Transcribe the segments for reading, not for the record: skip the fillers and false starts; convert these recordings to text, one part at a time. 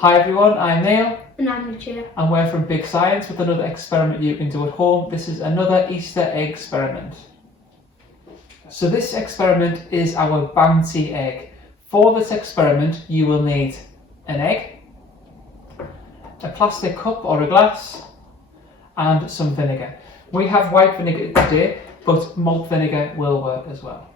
Hi everyone, I'm Neil. And I'm Lucia. And we're from Big Science with another experiment you can do at home. This is another Easter egg experiment. So this experiment is our Bouncy Egg. For this experiment you will need an egg, a plastic cup or a glass, and some vinegar. We have white vinegar today, but malt vinegar will work as well.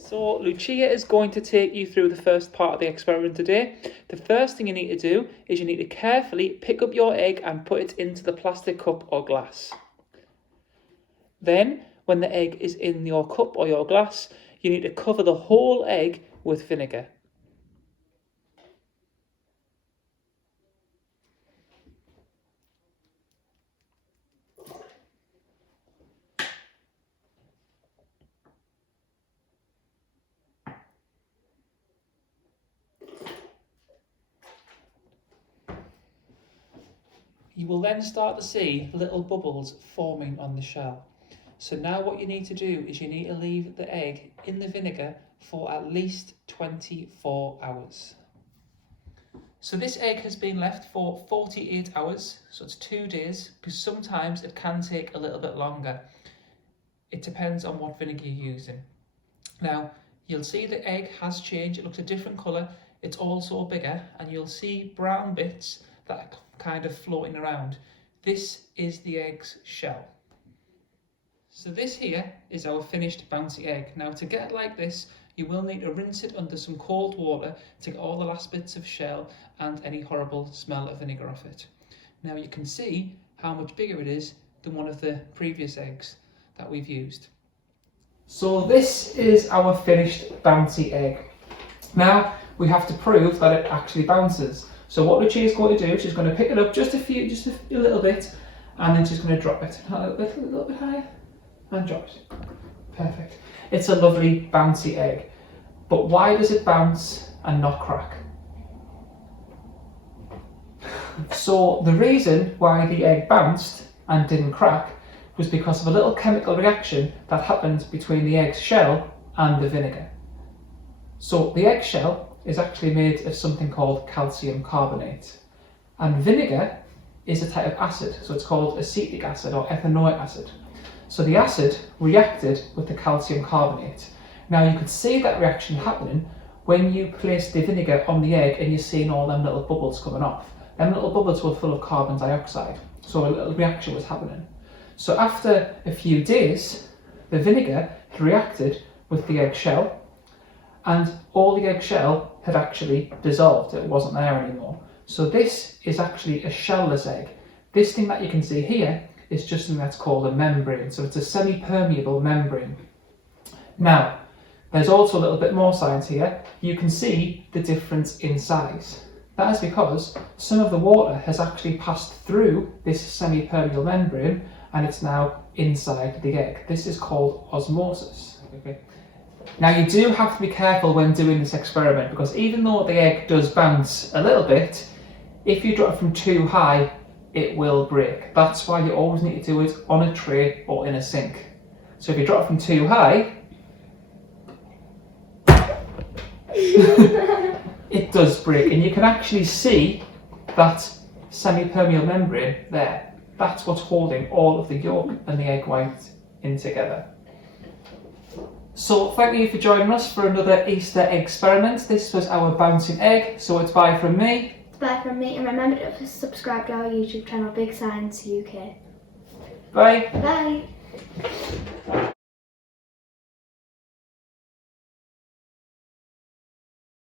So Lucia is going to take you through the first part of the experiment today. The first thing you need to do is you need to carefully pick up your egg and put it into the plastic cup or glass. Then, when the egg is in your cup or your glass, you need to cover the whole egg with vinegar. You will then start to see little bubbles forming on the shell. So now what you need to do is you need to leave the egg in the vinegar for at least 24 hours. So this egg has been left for 48 hours, so it's 2 days, because sometimes it can take a little bit longer. It depends on what vinegar you're using. Now, you'll see the egg has changed, it looks a different colour, it's also bigger, and you'll see brown bits that are kind of floating around. This is the egg's shell. So this here is our finished bouncy egg. Now to get it like this, you will need to rinse it under some cold water to get all the last bits of shell and any horrible smell of vinegar off it. Now you can see how much bigger it is than one of the previous eggs that we've used. So this is our finished bouncy egg. Now we have to prove that it actually bounces. So what Lucia is going to do, she's going to pick it up just a little bit, and then she's going to drop it a little bit higher, and drop it. Perfect. It's a lovely bouncy egg. But why does it bounce and not crack? So the reason why the egg bounced and didn't crack was because of a little chemical reaction that happened between the egg's shell and the vinegar. So the egg shell is actually made of something called calcium carbonate, and vinegar is a type of acid, so it's called acetic acid or ethanoic acid. So the acid reacted with the calcium carbonate. Now you could see that reaction happening when you place the vinegar on the egg and you're seeing all them little bubbles coming off. Them little bubbles were full of carbon dioxide, so a little reaction was happening. So after a few days, the vinegar had reacted with the egg shell, and all the egg shell had actually dissolved, it wasn't there anymore. So this is actually a shellless egg. This thing that you can see here is just something that's called a membrane, so it's a semi-permeable membrane. Now, there's also a little bit more science here. You can see the difference in size. That is because some of the water has actually passed through this semi-permeable membrane and it's now inside the egg. This is called osmosis. Okay. Now you do have to be careful when doing this experiment, because even though the egg does bounce a little bit, if you drop it from too high, it will break. That's why you always need to do it on a tray or in a sink. So if you drop it from too high, it does break, and you can actually see that semi-permeable membrane there. That's what's holding all of the yolk and the egg white in together. So thank you for joining us for another Easter egg experiment. This was our bouncing egg, so it's bye from me. It's bye from me, and remember to subscribe to our YouTube channel, Big Science UK. Bye. Bye.